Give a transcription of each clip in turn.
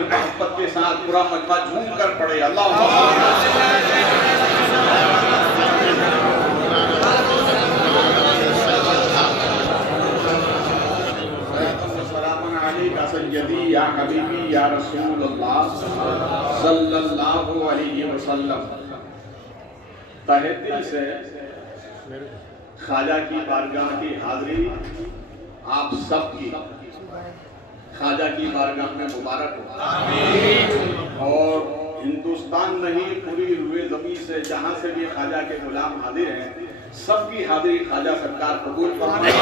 मोहब्बत के साथ पूरा मजमा झूम कर पड़े अल्लाह सय्यदी या हबीबी या रसूल अल्लाह सल्लल्लाहु अलैहि वसल्लम। तहे दिल से ख्वाजा की बारगाह की हाजिरी आप सब की ख्वाजा की बारगाह में मुबारक हो। और हिंदुस्तान नहीं पूरी रुए ज़मीन से जहाँ से भी ख्वाजा के गुलाम हाजिर हैं सबकी हाजिरी ख्वाजा सरकार कबूल फरमाए,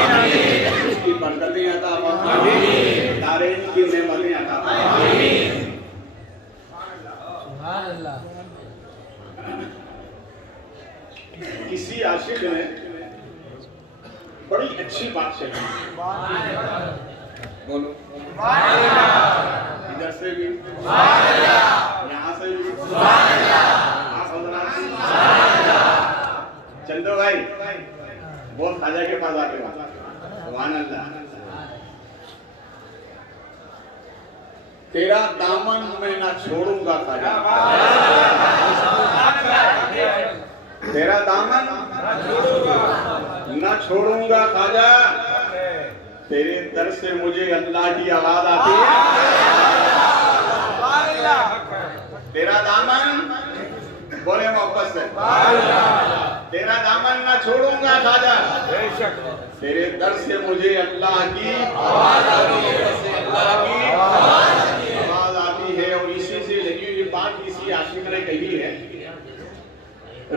उसकी बरकतें अता फरमाए, दारैन की नेमतें अता फरमाए। किसी आशिक ने बड़ी अच्छी बात कही, बोलो इधर से भी यहाँ से भी आप हज़रात चंदो भाई बहुत ख्वाजा के पास आके सुभान अल्लाह। तेरा दामन मैं ना छोड़ूंगा ख्वाजा, तेरा दामन ना छोड़ूंगा ख्वाजा, तेरे दर से मुझे अल्लाह की आवाज आती है। तेरा दामन बोले मोहब्बत से, तेरा दामन ना छोड़ूंगा ख्वाजा, तेरे दर से मुझे अल्लाह की आवाज आती है। और इसी से लगी हुई बात किसी आशिक ने कही है,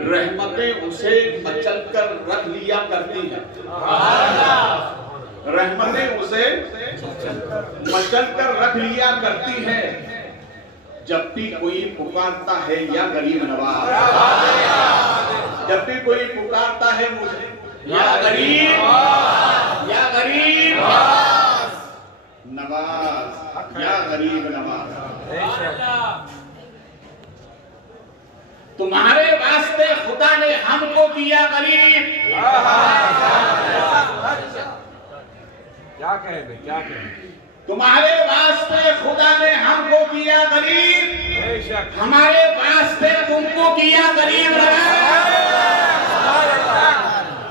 रहमतें उसे मचल कर रख लिया करती हैं, रहमतें उसे मचल कर रख लिया करती हैं, जब भी कोई पुकारता है या गरीब नवाज, जब भी कोई पुकारता है मुझे या गरीब नवाज, या गरीब नवाज। तुम्हारे वास्ते खुदा ने हमको किया गरीब, क्या कहे भाई, क्या कहे? तुम्हारे वास्ते खुदा ने हमको किया गरीब, हमारे वास्ते तुमको किया गरीब,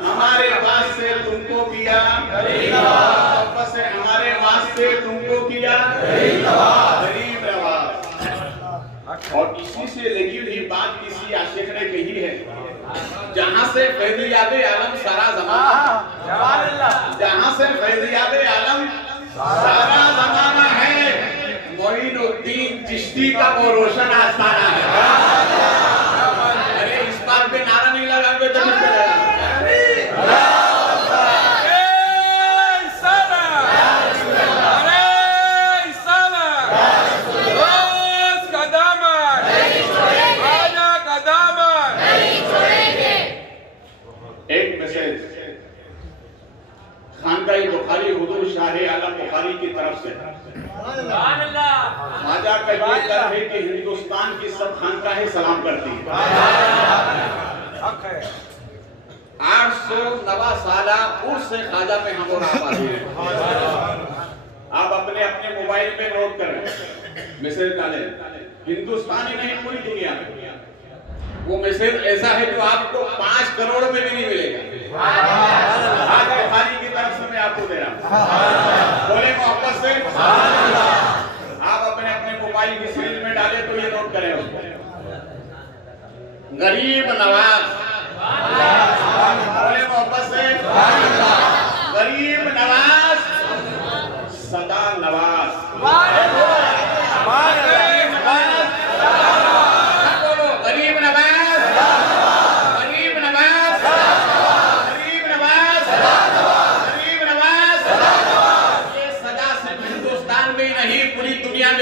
हमारे वास्ते तुमको किया गरीब, हमारे वास्ते तुमको किया गरीब नवाज। और इसी से लगी हुई बात किसी आशिक ने कही है, जहां से फैज़-ए-आलम सारा ज़माना, जहां से फैज़-ए आलम सारा ज़माना है, मोइनुद्दीन चिश्ती का वो रोशन आस्ताना है। अरे इस बात पे नारा नहीं लगाओगे तो नहीं चलेगा। खानकाही बुखारी हुजूर शाह आलम बुखारी की तरफ से ख्वाजा का ये कर है कि हिंदुस्तान की सब खानकाहें सलाम करती हैं। 890 साला उर्स से ख्वाजा में हम और आप आते हैं। आप अपने अपने मोबाइल में नोट करें, मैसेज डालें, हिंदुस्तान ही नहीं पूरी दुनिया में वो मैसेज ऐसा है जो आपको 5 करोड़ में भी नहीं मिलेगा। आज बुखारी की तरफ से मैं आपको दे रहा हूं, बोले मोहब्बत से। आप अपने अपने मोबाइल की स्क्रीन में डाले तो ये नोट करें उसको, गरीब नवाज, बोले मोहब्बत से, गरीब नवाज सदा नवाज,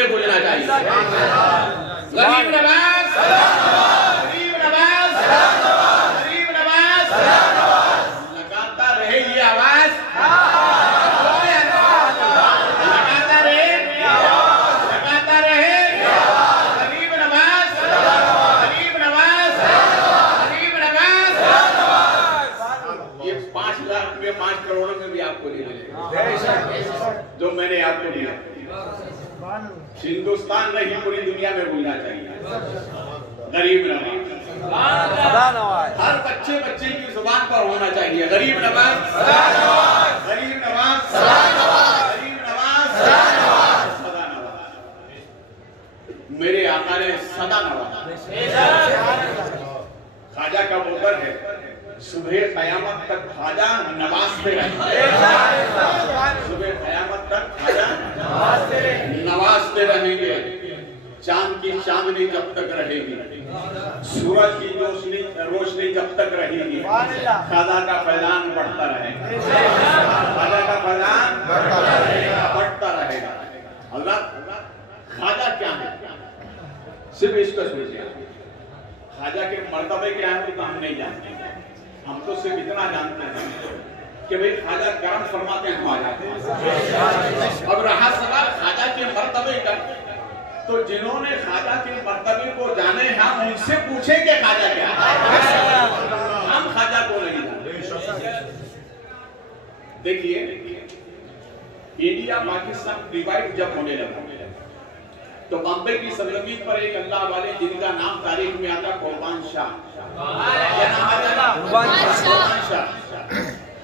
बोलना चाहिए गरीब नवाज, गरीब नवाज, गरीब नवाज, लगाता रहे ये आवाज, लगाता रहे, गरीब नवाज, गरीब नवाज, गरीब नवाज। ये 5 लाख में 5 करोड़ में भी आपको नहीं मिलेगा जो मैंने आपको दिया। हिंदुस्तान नहीं पूरी दुनिया में बोलना चाहिए गरीब नवाज। हर बच्चे की जुबान पर होना चाहिए गरीब नवाज, गरीब नवाज, गरीब नवाज, सदा नवाज। मेरे आका ने सदा नवाज। ख्वाजा का मुद्दर है, सुबह कयामत तक ख्वाजा नवाजते रहेंगे, सुबह कयामत तक ख्वाजा नवाजते रहेंगे। चांद की चांदनी जब तक रहेगी, सूरज की रोशनी जब तक रहेगी, ख्वाजा का फैलान बढ़ता रहेगा, ख्वाजा का फैलान बढ़ता रहेगा। अल्लाह ख्वाजा क्या है सिर्फ इसको सोचिए, ख्वाजा के मर्तबे क्या है तो हम नहीं जानते। हम तो सिर्फ इतना जानते हैं कि भाई ख्वाजा करम फरमाते हैं ख्वाजा। अब रहा सवाल ख्वाजा के मर्तबे का, तो जिन्होंने ख्वाजा के मर्तबे को जाने हम उनसे पूछें कि ख्वाजा क्या है, हम ख्वाजा को नहीं जानते। देखिए इंडिया पाकिस्तान डिवाइड जब होने लगा तो बॉम्बे की सरजमीन पर एक अल्लाह वाले जिनका नाम तारीख में आता कुर्बान शाह, क्या नाम आता? कुर्बान शाह।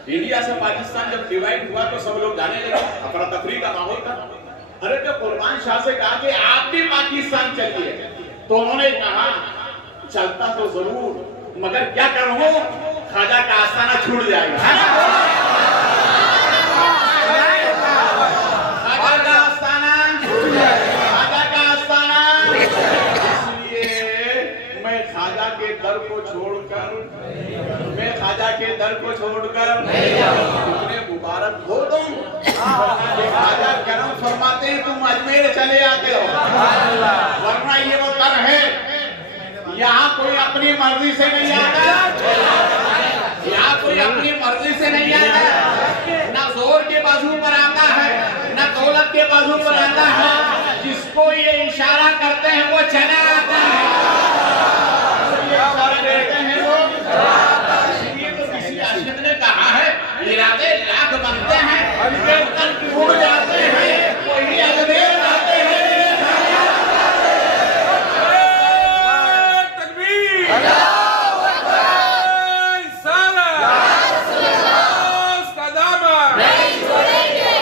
इंडिया से पाकिस्तान जब डिवाइड हुआ तो सब लोग जाने लगे, अफरा तफरी का माहौल था। अरे तो कुर्बान शाह से कहा कि आप भी पाकिस्तान चलिए, तो उन्होंने कहा चलता तो जरूर मगर क्या करूं, ख्वाजा का आस्थाना छूट जाएगा, ख्वाजा का आस्थाना छूट जाएगा, ख्वाजा का आस्थाना। इसलिए मैं ख्वाजा के दर को छोड़कर इतने मुबारक हो तुम, ख्वाजा करम फरमाते हैं तुम अजमेर चले आते हो, वरना ये वो कर है यहाँ कोई अपनी मर्जी से नहीं आता, यहाँ कोई अपनी मर्जी से नहीं आता, ना जोर के बाजू पर आता है ना दौलत के बाजू पर आता है, जिसको ये इशारा करते हैं वो चला आता है, इरादे लाख बनते हैं, टूट जाते हैं, वही अजमेर आते हैं। तकबीर, अल्लाहू अकबर, सलाम, कदमा नहीं छोड़ेंगे,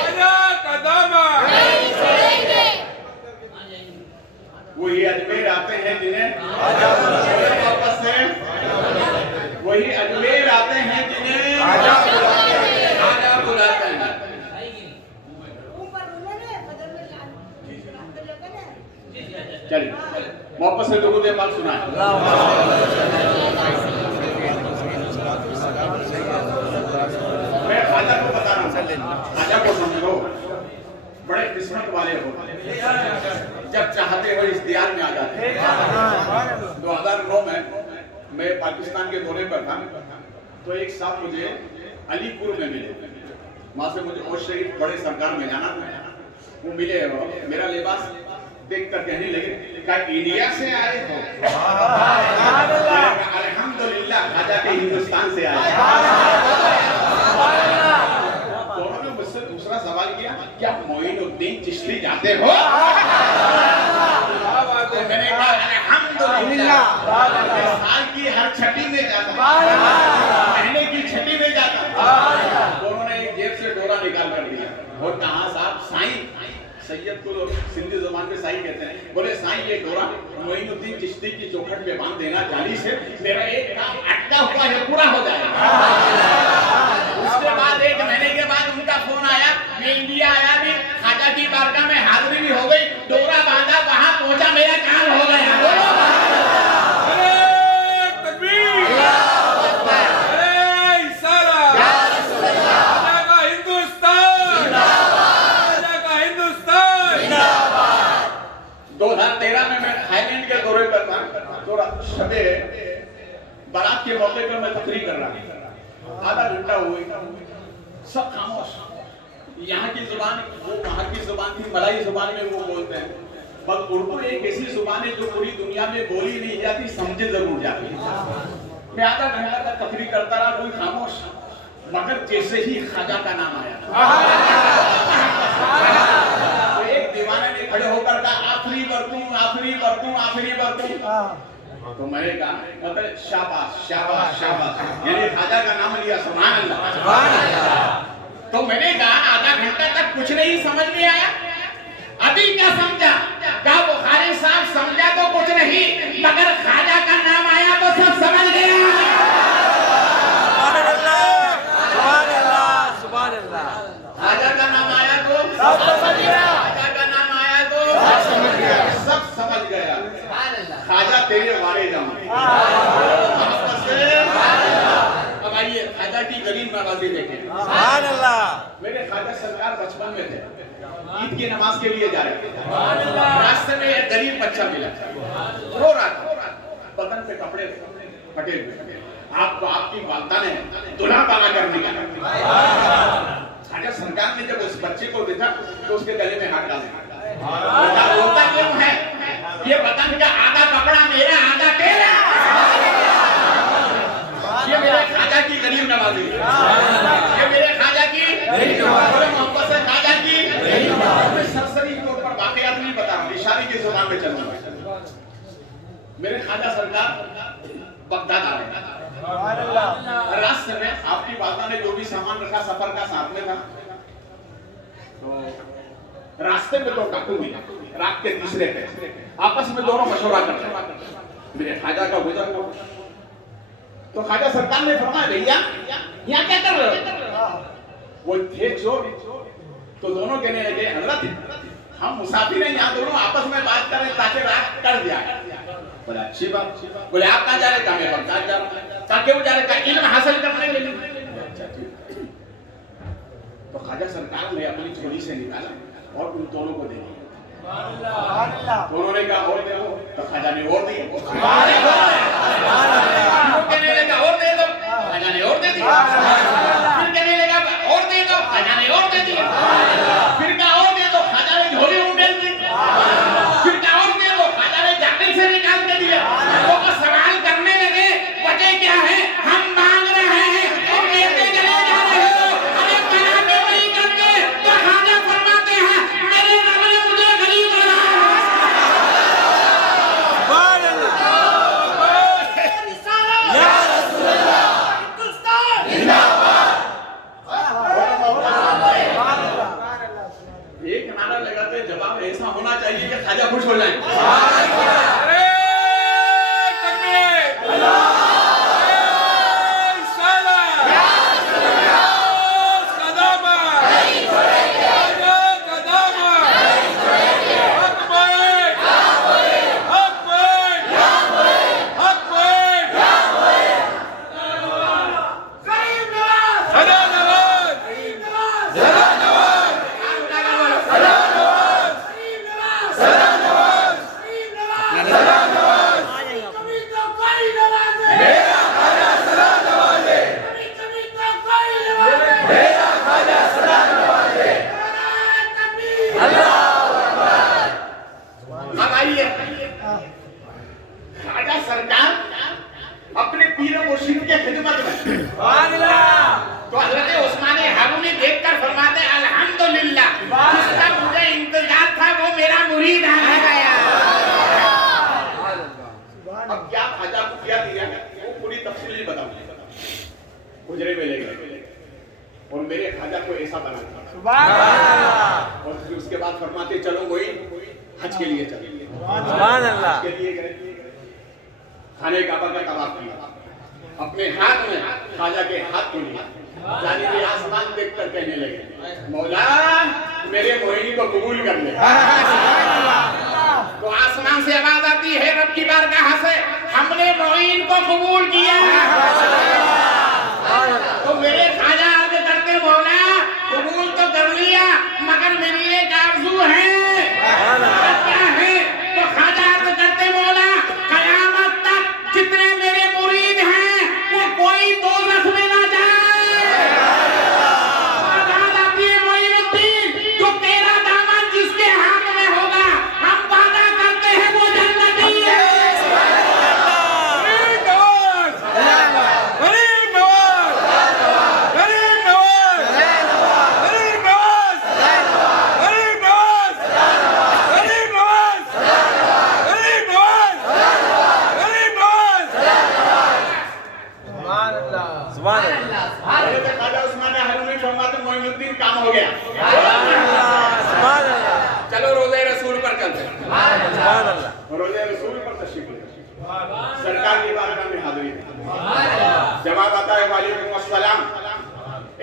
कदमा नहीं छोड़ेंगे। वही अजमेर आते हैं जिन्हें वापस से, वही अजमेर आते हैं जिन्हें चलिए वापस से दुरूद पाक सुनाएं। मैं ख्वाजा को बता रहा हूँ, ख्वाजा को समझो, बड़े किस्मत वाले हो, जब चाहते हो इख्तियार में आ जाते हैं। 2009 में मैं पाकिस्तान के दौरे पर था, तो एक साहब मुझे अलीपुर में मिले, वहां से मुझे और शरीफ बड़े सरकार में जाना था। वो मिले, मेरा लिबास देख कर कहने लगे क्या इंडिया से आए हो? अल्हम्दुलिल्लाह ख्वाजा के हिंदुस्तान से आए। तो उन्होंने मुझसे दूसरा सवाल किया, क्या मोइनुद्दीन चिश्ती जाते हो? तो मैंने कहा अल्हम्दुलिल्लाह साल की हर छठी में जाता, महीने की छठी में जाता। तो उन्होंने एक जेब से डोरा निकाल कर दिया और कहा साहब साईं, सैयद को सिंधी जुबान में साईं कहते हैं, बोले साईं ये डोरा मोइनुद्दीन चिश्ती की चौखट पे बांध देना जाली से, मेरा एक काम अटका हुआ है पूरा हो जाएगा। उसके बाद एक महीने के बाद उनका फोन आया, मैं इंडिया आया भी, ख्वाजा की बारगाह में हाजिरी भी हो गई, डोरा बांधा, वहां पहुंचा, मेरा काम हो गया। शबे बारात के मौके पर मैं तकरीर कर रहा हूँ, आधा घंटा हुए, सब खामोश, यहाँ की जुबान वो वहाँ की जुबान थी, मलाई जुबान में वो बोलते हैं, बस उर्दू एक ऐसी जुबान है जो पूरी दुनिया में बोली नहीं जाती, समझे जरूर जाती है। मैं आधा घंटा तक तकरीर करता रहा, कोई खामोश, मगर जैसे ही ख्वाजा का नाम आया तो एक दीवाने ने खड़े होकर कहा आखिरी बरतूं, आखिरी बरतूं, आखिरी बरतूं। तो मैंने कहा मतलब शाबाश शाबाश शाबाश, यानी ख्वाजा का नाम लिया, सुभान अल्लाह सुभान अल्लाह। तो मैंने कहा आधा घंटा तक कुछ नहीं समझ में आया, अभी क्या समझा? क्या बुखारी साहब समझा तो कुछ नहीं, मगर ख्वाजा का नाम आया तो सब समझ गया। सुभान अल्लाह सुभान अल्लाह सुभान अल्लाह। ख्वाजा का नाम आया तो सब समझ गया, ख्वाजा का नाम आया तो सब समझ गया, सब समझ गया। ख्वाजा तेरे वाले जाऊं। अब आइए ख्वाजा की गरीब नवाजी देखें। सुभान अल्लाह। मेरे ख्वाजा सरकार बचपन में थे, ईद की नमाज के लिए जा रहे थे, रास्ते में एक गरीब बच्चा मिला, रो रहा था, बदन पे कपड़े फटे हुए, आपको आपकी वालदा ने दुल्हा पाना करने का। ख्वाजा सरकार ने जब उस बच्चे को देखा तो उसके गले में हाथ डाला, रोता क्यों है? ये बदन का आधा कपड़ा मेरा, आधा तेरा। ये मेरे ख्वाजा की गरीब नवाजी, ये मेरे ख्वाजा की गरीब नवाजी, मोहब्बत से ख्वाजा की गरीब नवाजी। मैं सरसरी तौर पर वाकयात नहीं बता रहा, इशारे की जुबान में चलूंगा। मेरे ख्वाजा सरकार बगदाद आ गए, रास्ते में आपकी वालदा ने जो भी सामान रखा सफर का साथ में था, तो रास्ते में दो डाकू मिले, रात के तीसरे पे आपस में दोनों मशवरा करते। मेरे ख्वाजा का गुजर हुआ तो ख्वाजा सरकार ने फरमाया भैया यहाँ क्या कर रहे हो? वो थे चोर, तो दोनों कहने लगे हजरत हम मुसाफिर हैं, यहाँ दोनों आपस में बात करें ताकि रात कट जाए। बोले अच्छी बात। बोले आप कहाँ जा रहे? कहा मैं बगदाद जा रहा हूँ। कहा क्यों जा रहे? कहा इल्म हासिल करने के लिए। अच्छा ठीक। तो ख्वाजा सरकार ने अपनी झोली से निकाला और उन दोनों को दे दिया। उन्होंने कहा और दे दो, तो ख्वाजा ने और दिए। कहने लगा और दे दो, ख्वाजा ने और दे दिया। फिर कहने लगा और दे दो, ख्वाजा ने और दे दिया। फिर कहा और दे दो, ख्वाजा ने झोली उंडेल दी। फिर कहा और दे दो, ख्वाजा ने जाकिर से निकाल के दिया। वो सवाल करने लगे वजह क्या है? हम मांग रहे हैं और लेते चले जा रहे हो, अरे मना क्यों नहीं करते? तो ख्वाजा फरमाते हैं मेरे रब ने मुझे गरीब बनाया। सुभान अल्लाह। या रसूल अल्लाह। हिंदुस्तान जिंदाबाद। एक नारा लगाते जवाब ऐसा होना चाहिए कि ख्वाजा खुश हो जाए। ख्वाजा सरकार अपने पीर मुर्शिद के खिदमत में, तो हजरत उस्मान हारूनी देखकर फरमाते अल्हम्दुलिल्लाह, जिसका मुझे इंतजार था वो मेरा मुरीद आ गया। अब क्या ख्वाजा को क्या दिया वो पूरी तफसील बताऊंगा। गुजरे में ले गए और मेरे ख्वाजा को ऐसा बना दिया, और फिर उसके बाद फरमाते चलो कोई हज के लिए चले। सुभान अल्लाह। के लिए गए, खाने काबा का कबाब किया, अपने हाथ में ख्वाजा के हाथ को लिया, जानिबे आसमान देखकर कहने लगे मौला मेरे मोहिनी को कबूल कर ले। तो आसमान से आवाज आती है रब की बारगाह से, हमने मोइन को कबूल किया। तो मेरे ख्वाजा आगे करते मौला कबूल तो कर लिया, मगर मेरी एक आरज़ू है। क्या है? तो ख्वाजा आगे करते मौला कयामत तक जितने मेरे मुरीद हैं वो कोई दोज़ख में ना जाए। आजाद आती है मोइनुद्दीन, जो तेरा दामन जिसके हाथ में होगा हम वादा करते हैं वो जन्नती है। रोज़े रसूल पर चलते हैं। सुभान अल्लाह। रोज़े रसूल पर तशरीफ ले सरकार की बारगाह में हाजिरी है। जवाब आता है वालेकुम अस्सलाम।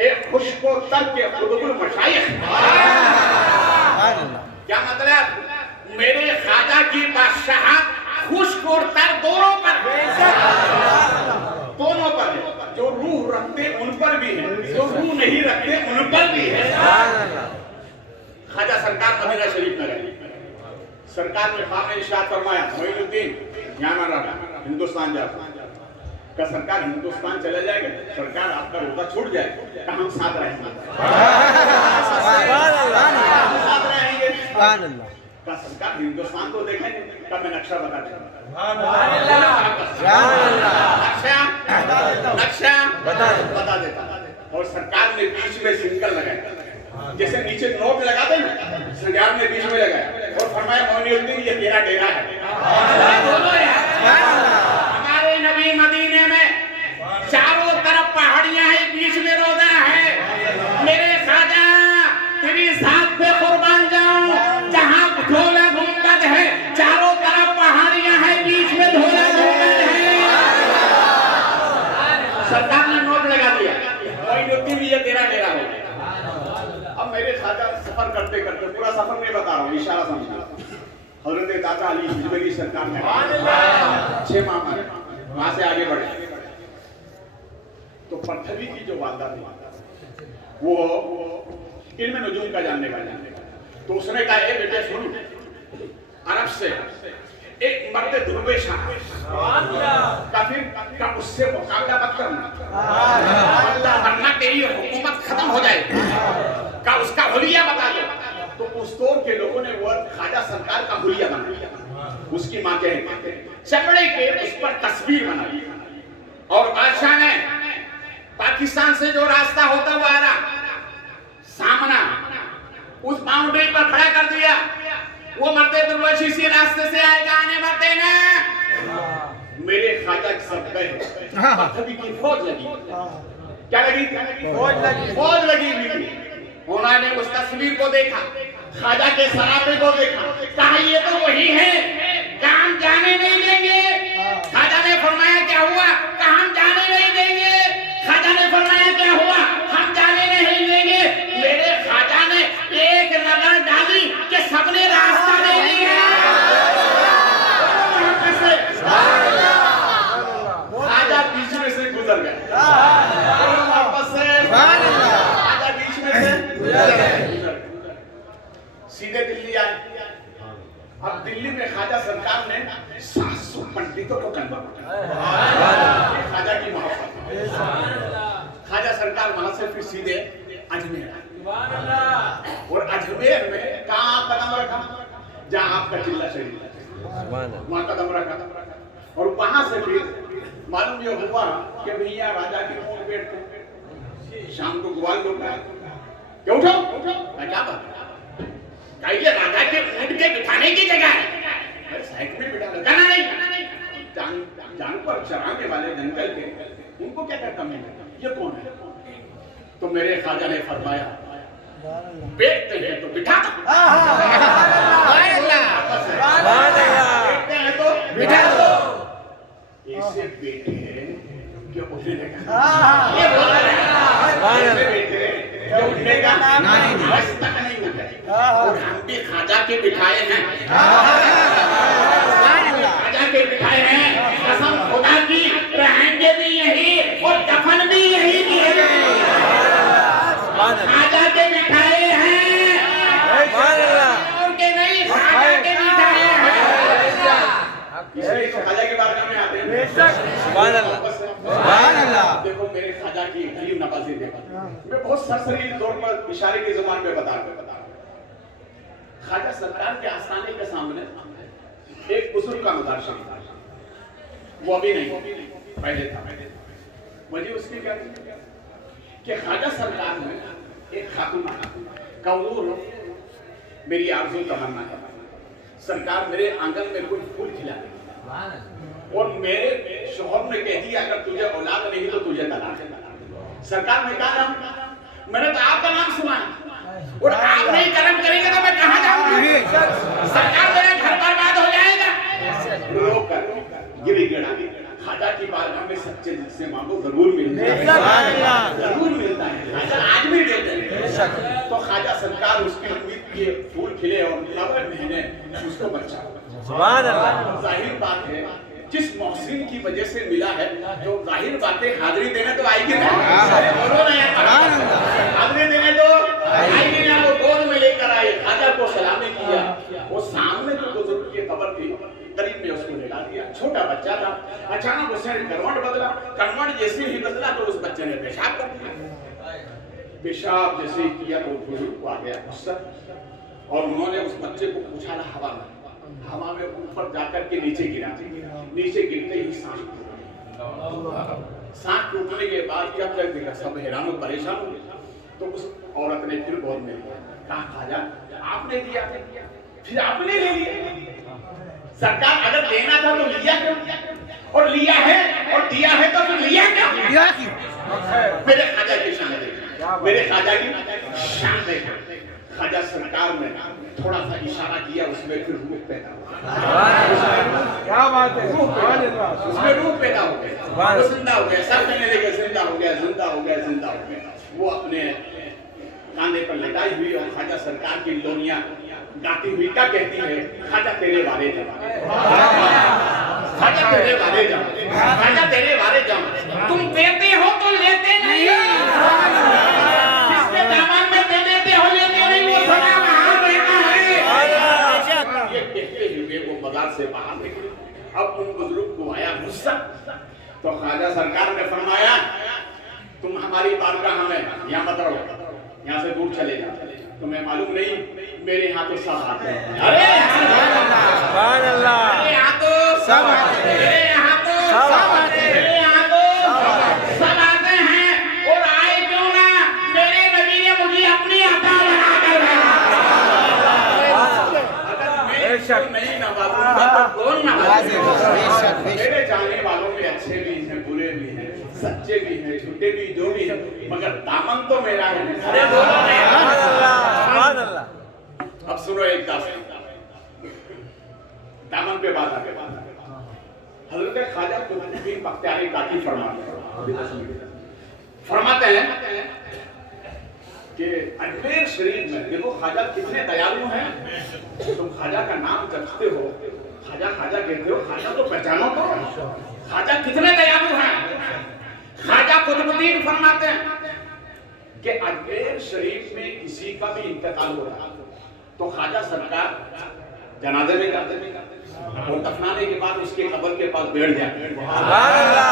एक खुश को तर्क के खुदबुल मशाइख। क्या मतलब? मेरे ख्वाजा की बादशाहत खुश और तर दोनों पर है। जो रूह रखते उन पर भी है, जो रूह नहीं रखते उन पर भी है। ख्वाजा सरकार मदीना शरीफ में रहे। सरकार ने ख्वाब में इरशाद फरमाया, मोइनुद्दीन यहाँ रहा, हिंदुस्तान जा का सरकार हिंदुस्तान चला जाएगा, सरकार आपका रोजा छूट जाए, का हम साथ रहेंगे। साथ रहेंगे का सरकार हिंदुस्तान को देखेंगे, का मैं नक्शा बता देता नक्शा बता देता। और सरकार ने बीच में सिंगल लगाया, जैसे नीचे नोट लगाते हैं, सरकार ने बीच में लगाया और फरमाया मोइनुद्दीन ये तेरा डेरा है। हमारे नबी मदीने में चारों तरफ पहाड़ियां हैं, बीच में रोजा है। मेरे ख्वाजा तेरी साथ पे कुर्बान जाऊं, जहां ढोला गुंबद है, चारों तरफ पहाड़ियां हैं, बीच में ढोला गुंबद है। सरकार ने नोट लगा दिया, मोइनुद्दीन ये तेरा डेरा हो। अब मेरे ख्वाजा सफर करते करते, पूरा सफर नहीं बता रहा हूँ, इशारा समझना, हजरत दादा अली हिजबरी सरकार ने 6 माह मारे, वहां से आगे बढ़े तो पृथ्वी की जो वादा थी वो इल्म नुजूम का जानने वाला, तो उसने कहा ए बेटे सुन, अरब से एक मर्द दुर्वेश का उससे मुकाबला मत करना, वरना तेरी हुकूमत खत्म हो जाएगी, का उसका हुलिया बता दो। तो उस दौर के लोगों ने वो ख्वाजा सरकार का हुलिया बनाया, उसकी माँ के चमड़े के उस पर तस्वीर बनाई और बादशाह ने पाकिस्तान से जो रास्ता होता हुआ आ रहा सामना उस बाउंड्री पर खड़ा कर दिया। वो मर्दे दुर्वेश इसी रास्ते से आएगा, आने मरते ना। मेरे ख्वाजा के सब गए, पृथ्वी की फौज लगी। क्या लगी? फौज लगी हुई थी। उन्होंने उस तस्वीर को देखा, ख्वाजा के सरापे को देखा, कहा ये तो वही है, क्या हम जाने नहीं देंगे? ख्वाजा ने फरमाया क्या हुआ? कहा हम जाने नहीं देंगे। ख्वाजा ने फरमाया क्या हुआ? हम जाने नहीं देंगे। मेरे ख्वाजा ने एक नजर डाली कि सबने रास्ता ले लिया। ख्वाजा बीच में से गुजर गया, वापस से ख्वाजा बीच में से गुजर गए, सीधे दिल्ली आए। अब दिल्ली में ख्वाजा सरकार ने 700 पंडितों को कन्वा पढ़ाया, ख्वाजा की मोहब्बत। ख्वाजा सरकार वहां से फिर सीधे अजमेर आए और अजमेर में कहाँ कदम रखा? जहाँ आपका चिल्ला शरीफ है, वहां कदम रखा और वहां से फिर मालूम ये हुआ कि भैया राजा के ऊँट बैठते, शाम को ग्वाल लोग क्या उठो क्या बात कहिए, राजा के ऊँट के बिठाने की जगह है, साइड में बिठा कहना नहीं, जान पर चराने वाले जंगल के उनको क्या क्या कमी है, ये कौन है? तो मेरे ख्वाजा ने फरमाया बैठते हैं तो बिठा दो, बैठते हैं तो बिठा दो। ऐसे बेटे कि उठने का ये बोल रहे हैं, ऐसे बेटे कि उठने का बस तक नहीं उठे और हम भी ख्वाजा के बिठाए हैं, ख्वाजा के बिठाए हैं, कसम खुदा की रहेंगे भी यही और दफन भी यही किए ख्वाजा के बिठाए हैं, और के नहीं ख्वाजा के बिठाए हैं। इसलिए ख्वाजा के बारे में आते हैं। सुभान अल्लाह। देखो मेरे ख्वाजा की गरीब नवाजी देखो, मैं बहुत सरसरी तौर पर इशारे की जुबान में बता रहा हूं। ख्वाजा सरकार के आस्थाने के सामने एक बुजुर्ग का मजार शरीफ था, वो अभी नहीं पहले था। वजह उसकी क्या थी कि ख्वाजा सरकार में एक खातून का मेरी आरज़ू तमन्ना है, सरकार मेरे आंगन में कोई फूल खिला दे और मेरे शोहर ने कह दिया अगर तुझे औलाद नहीं तो तुझे तलाक है। सरकार ने कहा मैंने तो आपका नाम सुना है, और आप नहीं कर्म करेंगे तो मैं कहाँ जाऊंगा? सरकार मेरा घर बर्बाद हो जाएगा। रोकर गिड़गिड़ा खाजा की बारगाह में सच्चे दिल से मांगो, जरूर मिलता है, जरूर मिलता है। खाजा आज भी देते हैं। तो खाजा सरकार उसकी उम्मीद के फूल खिले और 90 महीने उसको बचा। सुभान अल्लाह। जाहिर बात है जिस मोहसिन की वजह से मिला है तो जाहिर बात है हाजिरी देने तो आएगी ना। बोलो ना यार, हाजिरी देने तो आएगी ना। वो गोद में लेकर आए, खाजा को सलामी किया। वो सामने जो बुजुर्ग की कब्र थी करीब में उसको लेटा दिया। छोटा बच्चा था, अचानक उसने करवट बदला। करवट जैसे ही बदला तो उस बच्चे ने पेशाब कर दिया। पेशाब जैसे ही किया तो बुजुर्ग को आ गया गुस्सा और उन्होंने उस बच्चे को उछाला हवा में। हवा में ऊपर जाकर के नीचे गिरा। नीचे गिरते ही सांस टूटने के बाद क्या कर देगा, सब हैरान और परेशान हो गए। तो उस औरत ने फिर गोद में लिया, कहा खाजा आपने दिया, फिर आपने ले लिया। सरकार अगर लेना था तो लिया क्यों? और लिया है और दिया है तो फिर लिया क्या? मेरे खाजा की शान देखा, मेरे खाजा की शान देखा। खाजा सरकार में थोड़ा सा इशारा किया, उसमें फिर रूह पैदा हो। क्या बात है, उसमें रूह पैदा हो गया, वो जिंदा हो गया। सब कहने लगे जिंदा हो गया, जिंदा हो गया, जिंदा हो गया। वो अपने कांधे पर लटाई हुई और खाजा सरकार की लोनियां गाती हुई क्या कहती है, खाजा तेरे वाले जमाने, खाजा तेरे वाले जमाने, खाजा तेरे वाले जमाने। तुम देते हो तो लेते नहीं, जिसके दामन में दे देते हो लेते नहीं, वो सदा बाहर रहना है। ये कहते हुए वो बाजार से बाहर निकले। अब उन बुजुर्ग को आया गुस्सा, तो खाजा सरकार ने फरमाया तुम हमारी बारगाह में यहाँ मत रहो, यहाँ से दूर चले जाओ। तुम्हें मालूम नहीं मेरे यहाँ तो सब आते हैं। अरे सुभान अल्लाह। मेरे यहाँ तो सब आते हैं। मेरे यहाँ तो सब आते हैं। मेरे यहाँ तो सब आते हैं। और आए क्यों ना, मेरे नबी ने मुझे अपनी अता बना कर अगर मैं नहीं नवाजूंगा तो कौन नवाजेगा? मेरे जाने वालों में अच्छे भी हैं, बुरे भी हैं, सच्चे भी हैं, झूठे भी, जो भी हैं, मगर दामन तो मेरा है। अरे बोलो सुभान अल्लाह, सुभान अल्लाह। अब सुनो एक दामन पे बात आगे हजरत ख्वाजा कुतुबुद्दीन बख्तियारी काकी फरमाते हैं कि अजमेर शरीफ में देखो ख्वाजा कितने दयालु हैं। तुम ख्वाजा का नाम जपते हो, ख्वाजा ख्वाजा कहते हो, ख्वाजा तो पहचानो तो, ख्वाजा कितने दयालु हैं। ख्वाजा कुतुबुद्दीन फरमाते हैं कि अजमेर शरीफ में किसी का भी इंतकाल हो रहा तो ख्वाजा सरकार जनाजे में जाते और दफनाने के बाद उसके कब्र के पास बैठ जाते। सुभान अल्लाह,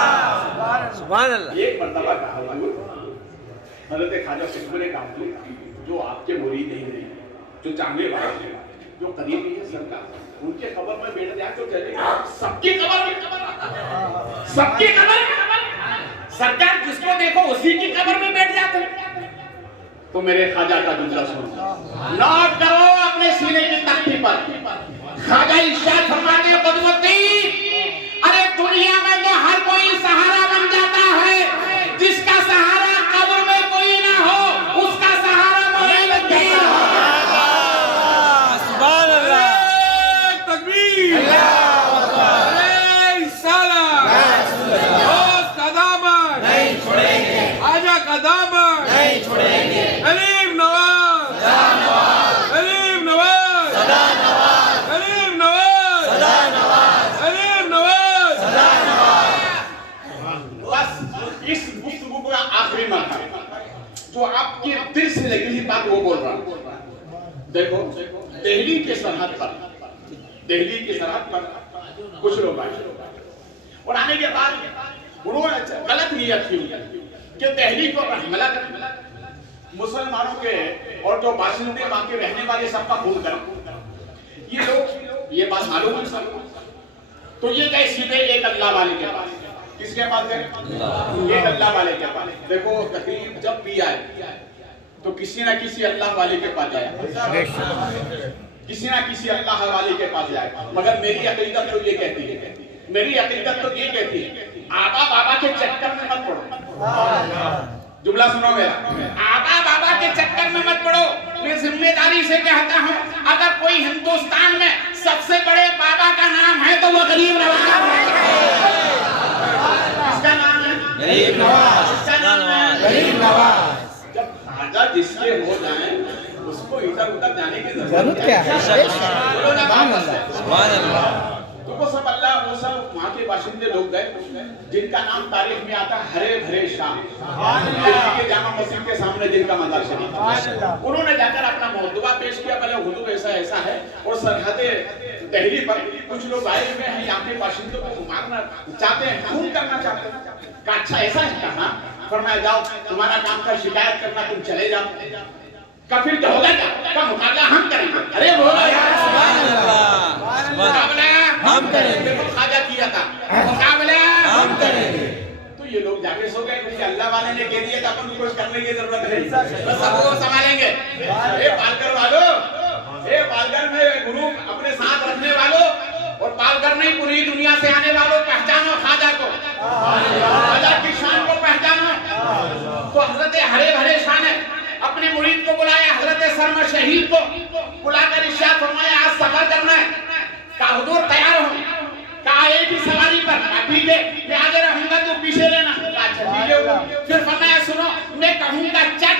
सुभान अल्लाह। एक मर्तबा कहा हजरत ख्वाजा कुतुब ने कहा जो आपके मुरीद नहीं रहे, जो चाहने वाले हैं, जो करीबी है सरकार, उनके कब्र में बैठ जाए तो चलेगा। सबकी कब्र में, सबकी कब्र में सरकार जिसको देखो उसी की कब्र में बैठ जाते। तो मेरे ख्वाजा का जुमला सुनो, नोट करो अपने सीने की तख्ती पर। ख्वाजा इरशाद फरमाते हैं कुतुबुद्दीन, अरे दुनिया में तो हर कोई सहारा बन जाता है, जिसका सहारा कब्र में कोई ना हो उसका सहारा मोहम्मद है। सुभान अल्लाह। तकबीर, अरे सलाम, दोस्त का दामन नहीं छोड़ेंगे, आजा का दामन नहीं छोड़ेंगे। गरीब नवाज, गरीब नवाज, गरीब नवाज, गरीब नवाज। बस इस गुफ्तगू का आखिरी मरहला जो आपके दिल से लगी हुई बात वो बोल रहा हूं। देखो दिल्ली के सरहद पर, दिल्ली की सरहद पर कुछ लोग आए और आने के बाद उन्होंने गलत नियत की कि दिल्ली को हमला कर मुसलमानों के और जो बाशिंदे वहां के रहने वाले सबका खून कर। ये लोग ये बात मालूम है सबको, तो ये गए सीधे एक अल्लाह वाले के पास। किसके पास गए? एक अल्लाह वाले के पास। देखो तकलीफ जब भी आए तो किसी ना किसी अल्लाह वाले के पास जाए, किसी ना किसी अल्लाह वाले के पास जाए। मगर मेरी अकीदत तो ये कहती है, मेरी अकीदत तो ये कहती है आबा बाबा के चक्कर में मत पड़ो। जुमला सुनो मेरा, आबा बाबा के चक्कर में मत पड़ो। मैं जिम्मेदारी से कहता हूँ, अगर कोई हिंदुस्तान में सबसे बड़े बाबा का नाम है तो वो गरीब नवाज है। इसका नाम है गरीब नवाज। इसका नाम है गरीब नवाज। जब खाजा जिसके हो जाए उसको इधर उधर जाने की जरूरत क्या है? सुभान अल्लाह। तो वो सब अल्लाह, वो सब वहाँ के बाशिंदे लोग गए जिनका नाम तारीख में आता है हरे भरे शाह, दिल्ली के जामा मस्जिद के सामने जिनका मजार शरीफ, उन्होंने जाकर अपना मौदुआ पेश किया। पहले हुजूर ऐसा ऐसा है, और सरहदे दिल्ली पर कुछ लोग आए हुए हैं, यहाँ के बाशिंदों को मारना चाहते हैं, खून करना चाहते हैं। कहा अच्छा ऐसा है? कहा फरमाया जाओ, तुम्हारा काम था शिकायत करना, तुम चले जाओ। का फिर तो होगा क्या? मुकाबला हम करेंगे। अरे बोलो यार सुभान अल्लाह। मुकाबला हम करेंगे। खाजा किया था, मुकाबला हम करेंगे। तो ये लोग जाके सो गए, क्योंकि अल्लाह वाले ने कह दिया था, अपन को कुछ करने की जरूरत नहीं, बस सबको संभालेंगे। ए पालकर वालों, ए पालकर में गुरु अपने साथ रखने वालों, और पालकर नहीं पूरी दुनिया से आने वालों, पहचानो खाजा को, खाजा की शान को पहचानो। तो हजरत हरे भरे शान है, अपने मुरीद को बुलाया, हजरत शर्म शहीद को बुलाकर इरशाद फरमाया आज सफर करना है। कहा हुजूर तैयार हो? कहा एक ही सवारी पर? ठीक है, मैं आगे रहूंगा तो पीछे लेना। अच्छा ठीक है। फिर फरमाया सुनो, मैं कहूंगा चट,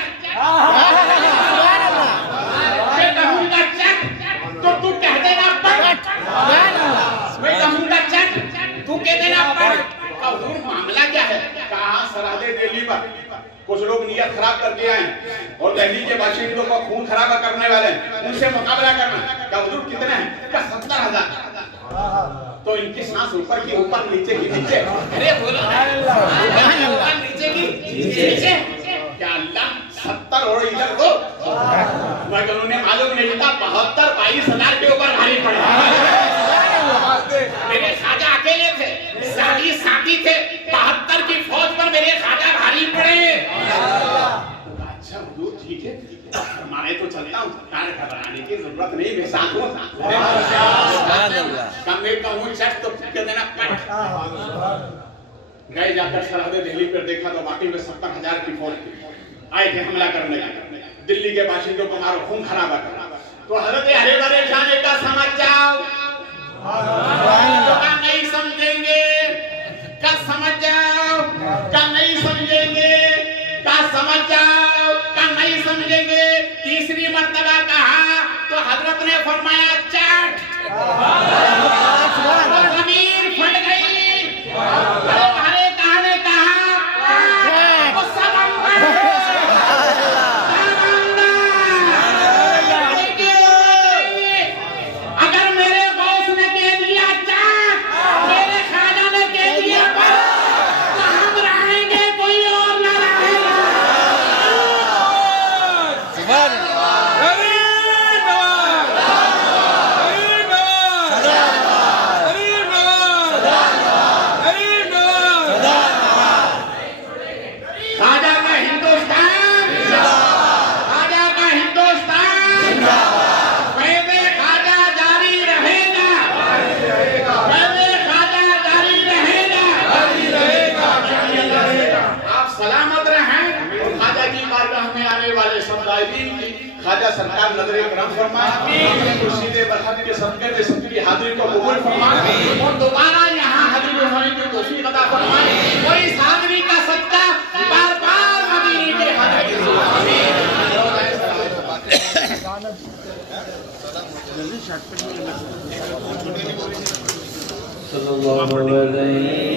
मैं कहूंगा चट तो तू कह देना पट, मैं कहूंगा चट तू कह देना पट। कहा हुजूर मामला क्या है? कहा सरहदे दिल्ली पर कुछ लोग नियत खराब करके आए और दिल्ली के बाशिंदों को खून खराबा करने वाले हैं, उनसे मुकाबला करना। क्या हुजूर कितने हैं? क्या 70,000। तो इनकी सांस ऊपर की ऊपर, नीचे की नीचे। अरे बोलो ऊपर नीचे की नीचे। क्या अल्लाह 70 और इधर को, मगर उन्हें मालूम नहीं था 72-22,000 के ऊपर भारी पड़ा। मेरे खाजा अकेले थे, साथी थे, 72 की फौज पर मेरे खाजा भारी पड़े। अच्छा हुजूर ठीक है, मैं तो चलता हूँ, कार घबराने की जरूरत नहीं, मैं साथ हूँ। कम में कहूँ चट तो कह देना पट। गए जाकर सरहदे दिल्ली पर देखा तो वाकई में 70,000 की फौज आए थे हमला करने, दिल्ली के बाशिंदों को मारो, खून खराबा करना। तो हजरत हरे भरे शान का समझ जाओ, का नहीं समझेंगे, का समझ जाओ, का नहीं समझेंगे, का समझ जाओ, का नहीं समझेंगे। तीसरी मर्तबा कहा तो हजरत ने फरमाया चाट, जमीन फट गई। हरे कहा ने कहा तो समंदर अगर मेरे बॉस ने कह दिया चाट, मेरे खाजा ने कह दिया तो हम रहेंगे, कोई और ना रहेगा। सुभान अल्लाह। गरीब नवाज, गरीब नवाज, गरीब नवाज, गरीब नवाज। खाजा का हिंदुस्तान, खाजा का हिंदुस्तान, फैज़े खाजा जारी रहेगा, फैज़े खाजा जारी रहेगा। आप सलामत रहें और खाजा की बारगाह में आने वाले सब गायबीन की खाजा सरकार नजरे करम फरमाए, खुर्शीदे बरकत के सदके में सबकी हाजिरी को कबूल फरमाए और दोबारा यहाँ हाजिर होने की तौफीक अता फरमाए। और इस हाजिरी का सदका बार-बार मदीने के हाजिर सल्लल्लाहु अलैहि सल्लल्लाहु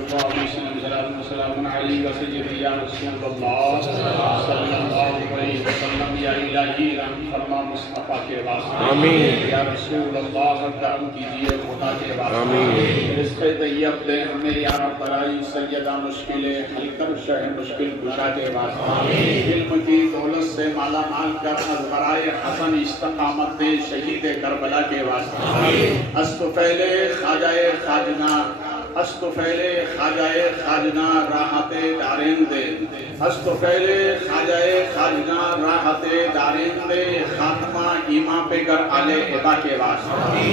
अलैहि वसल्लम। अलैहि वसल्लम या रसूलल्लाह सल्लल्लाहु अलैहि वसल्लम या इलाही रहम फरमा मुस्तफा के वास्ते आमीन। या रसूलल्लाह करम कीजिए खुदा के वास्ते आमीन। रिज़्क़ तैयब दे हमें या रब बराई सैयदा मुश्किलें हल कर शह मुश्किल कुशा के वास्ते इल्म की दौलत से माला माल कर अज़बराए हसन इस्तकामत दे शहीद करबला के वास्ते अस्तफैले खाजाए खाजना अस्तफैले खाजाए खाजना राहते दारेन दे अस्तफैले खाजाए खाजना राहते दारेन दे खात्मा ईमा पे कर आले एबा के वास्ते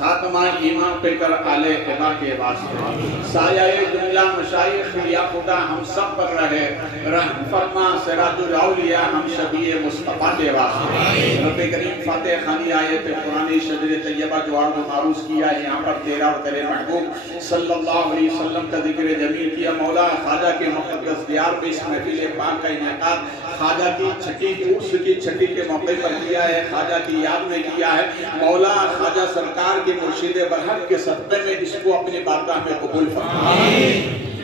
खात्मा ईमान पे कर आले एबा के वास्ते सायाए दुनिया मशाइख या खुदा हम सब पर रहे रहम फरमा सिराजुल औलिया हम शबीए मुस्तफा के वास्ते रब्बे करीम फातिहा खानी आयत कुरानी शजर तैयबा जो आपको मारूफ किया है यहाँ पर तेरा और तेरे महबूब सल्लल्लाहु अलैहि वसल्लम का जिक्र जमील किया मौला ख्वाजा के मुक़द्दस दियार में इस महफिल पाक का इनेकाद ख्वाजा की छठी उर्स की छठी के मौके पर किया है ख्वाजा की याद में किया है मौला ख्वाजा सरकार के मुर्शिद बरहक के सदक़े में इसको अपनी बारगाह में कबूल फरमा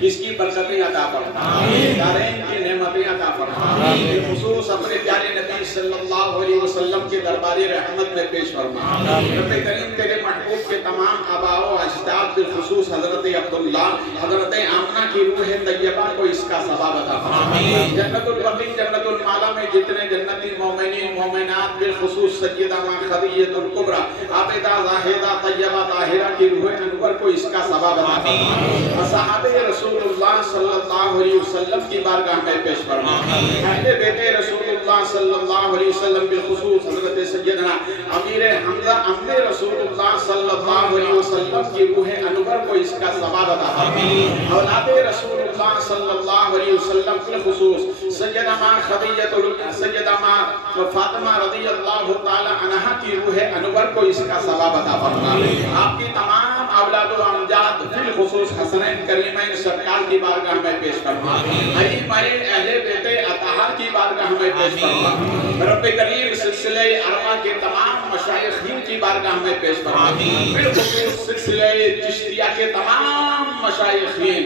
इसकी बरकतें अता फरमा दारैन की नेमतें अता फरमा खुसूस अपने प्यारे नबी सल्लल्लाहु अलैहि वसल्लम के दरबार रहमत में पेश फरमा रब्बे करीम तेरे महबूब के तमाम आबाओ अजदाद बिलखुसूस हजरत अब्दुल्ला हजरत आमना की रूह तैयबा को इसका सवाब अता फरमा जन्नतुल बकी जन्नतुल माला में जितने जन्नती मोमिनीन मोमिनात बिलखुसूस सय्यदा मा खदीजतुल कुबरा आबिदा जाहिदा तैयबा ताहिरा की रूह अनवर को इसका सवाब अता फरमा असहाबे रसूलुल्लाह सल्लल्लाहु अलैहि वसल्लम की बारगाह में पेश फरमा अहले बेते रसूलुल्लाह सल्लल्लाहु अलैहि वसल्लम बिलखुसूस हजरत सय्यदना अमीर हमजा अम्मे रसूलुल्लाह सल्लल्लाहु अलैहि वसल्लम की रूह अनवर को इसका सवाब अता फरमा औलादे रसूलुल्लाह सल्लल्लाहु अलैहि वसल्लम बिलखुसूस सय्यदा मा फातिमा रज़ियल्लाहु ताला अन्हा की रूह अनवर को इसका सवाब अता फरमा आपकी तमाम औलाद व अमजाद बिलखुसूस हसनैन करीमैन सरकार की बारगाह में पेश फरमा अली माइन अहले बेटे अताहर की बारगाह में पेश फरमा रब्बे करीम सिलसिले अरमा के तमाम मशाइखीन की बारगाह में पेश फरमा बिलखुसूस सिलसिले चिश्तिया के तमाम मशाइखीन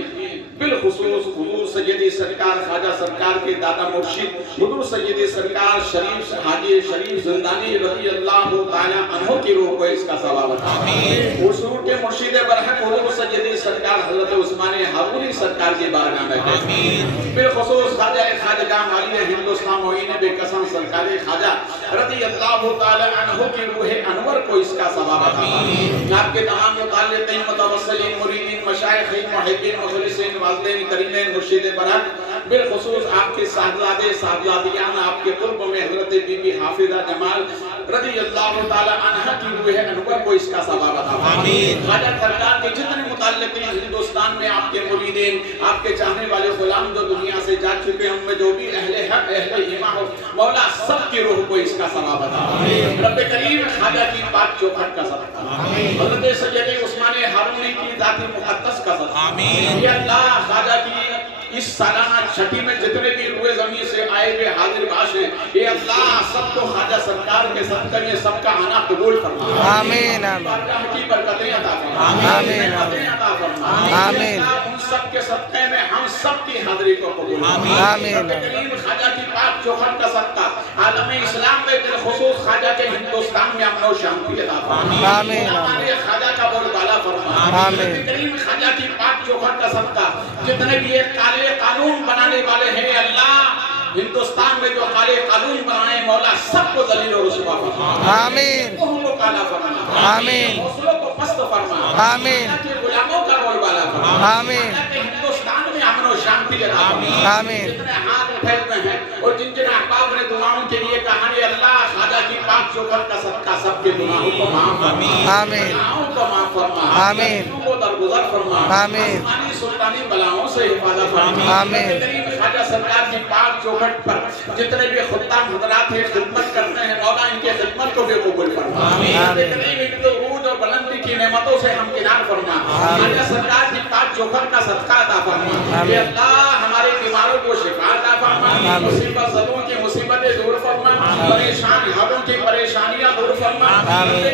बिलखुसूस हुजूर सय्यदी सरकार ख्वाजा सरकार के दादा मुर्शिद हुजूर सय्यदी सरकार शरीफ हाजी शरीफ जिंदानी रज़ियल्लाहु ताला अन्हु की रूह को इसका सवाब अता आमीन हुजूर के मुर्शिद बरहक हुजूर सय्यदी सरकार हजरत उस्मान हारूनी सरकार की बारगाह में आमीन बिलखुसूस ख्वाजा खाजा वाली हिंदुस्तान मोइन बेकसम सरकार ख्वाजा रज़ियल्लाहु ताला अन्हु की रूह अनवर को इसका सवाब अता आमीन आपके तमाम मुताल्लिक़ीन मुतवस्सिलीन मुरीदीन मशाइखीन मुहिब्बीन मुखलिसीन वालिदैन करीमैन मुर्शिद बरहक बिलखुसूस आपके साहबजादे साहबजादियान आपके कुर्ब में हजरत बीबी हाफिजा जमाल रज़ियल्लाहु ताला अन्हा की रूह अनवर को इसका सवाब अता आमीन ख्वाजा सरकार के जितने मुताल्लिक़ीन हिंदुस्तान में आपके मुरीदीन आपके चाहने वाले गुलाम जो दुनिया से जा चुके हैं उनमें जो भी अहले हक अहले ईमान हो मौला सब की रूह को इसका सवाब अता आमीन रब्बे करीम ख्वाजा की पाक चौखट का सदका आमीन हजरत सय्यदी उस्मान हारूनी की जाती मुक़द्दस का सदका आमीन या अल्लाह ख्वाजा की इस सालाना छठी में जितने भी रूए ज़मीन से आए हुए हाजिर बाश हैं ये अल्लाह सबको ख्वाजा सरकार के सदक़े में सबका आना कबूल फरमा आमीन आमीन की बरकतें अता फरमा आमीन अता फरमा आमीन उन सब के सदक़े में हम सब की हाजिरी को कबूल आमीन करीम ख्वाजा की पाक चौखट का सदका आलम इस्लाम में बिलखुसूस ख्वाजा के हिंदुस्तान में अमन और शांति अता फरमा आमीन हमारे ख्वाजा का बोलबाला फरमा आमीन करीम ख्वाजा की पाक चौखट का सदका जितने भी ये काले कानून बनाने वाले हैं अल्लाह हिंदुस्तान में जो काले कानून बनाए मौला सबको जलील और रुसवा फरमा आमीन उनको काला फरमा आमीन हौसलों को पस्त फरमा आमीन के गुलामों का बोलबाला फरमा आमीन हिंदुस्तान में अमन और शांति अता फरमा आमीन जितने हाथ उठाए हुए हैं और जिन जिन अहबाब ने दुआओं के लिए कहा है अल्लाह ख्वाजा की पाक चौखट का सदका सबके गुनाहों को माफ फरमा आमीन गुनाहों को माफ फरमा आमीन को दरगुजर फरमा आमीन आनी सुल्तानी बलाओं से हिफाजत फरमा आमीन ख्वाजा सरकार की पाक चौखट पर जितने भी खुद्दाम हज़रात हैं खिदमत करते हैं मौला इनके खिदमत को भी कबूल फरमा आमीन इनको रूज और बुलंदी की नेमतों से हमकिनार फरमा ख्वाजा सरकार की पाक चौखट का सदका अता फरमा ये अल्लाह हमारे बीमारों को शिफा अता फरमा मुसीबत ज़दों की मुसीबतें दूर फरमा परेशान हालों की परेशानियां दूर फरमा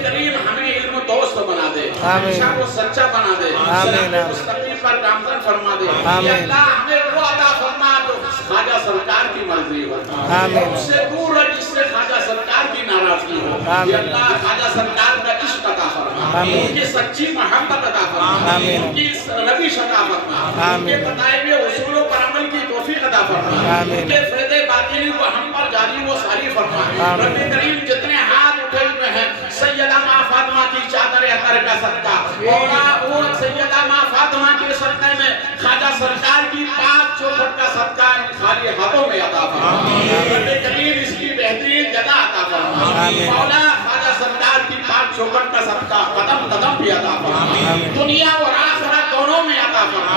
करीम हमें इल्म दोस्त बना दे हमेशा को सच्चा बना दे आमीन मुस्तकीम पर गामज़न फरमा दे आमीन अल्लाह हमें ख्वाजा सरकार की मर्जी हो, आमीन। उससे दूर रह जिससे ख्वाजा सरकार की नाराजगी हो। आमीन। या अल्लाह ख्वाजा सरकार का इश्क अता फरमा, आमीन। उनकी सच्ची मोहब्बत अता फरमा, आमीन। उनकी रविश अता फरमा, आमीन। उनके बताए हुए उसूलों पर अमल की तौफीक अता फरमा, आमीन। उनके फ़ैज़े बातिनी को हम पर जारी व सारी फरमा। आमीन। रब्बे करीम जितने हाथ उठे हुए हैं सैयदा माँ फातिमा की चादर अतर का सदका, मौला वो सैयदा माँ फातिमा के सदक़े में ख्वाजा सरकार की पाक चौखट का सदका इन खाली हाथों में अता फरमा। रब्बे करीम इसकी बेहतरीन जगह अता फरमा। मौला ख्वाजा सरकार की पाक चौखट का सदका कदम कदम भी अता फरमा, दुनिया और आखिरत दोनों में अता फरमा।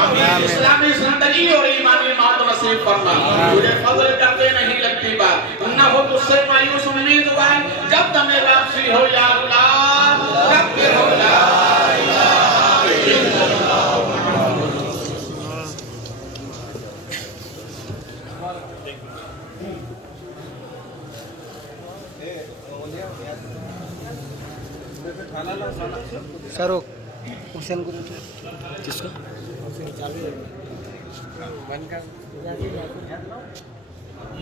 इस्लामी जिंदगी और ईमानी मौत नसीब फरमा। तुझे फजल करते नहीं लगती बात, न हो तुझसे मायूस उम्मीद हुआ जब तुम्हें वापसी हो या अल्लाह, रब हो ला इलाहा इल्लल्लाह। सर हुसैन गुरु किसको बंद कर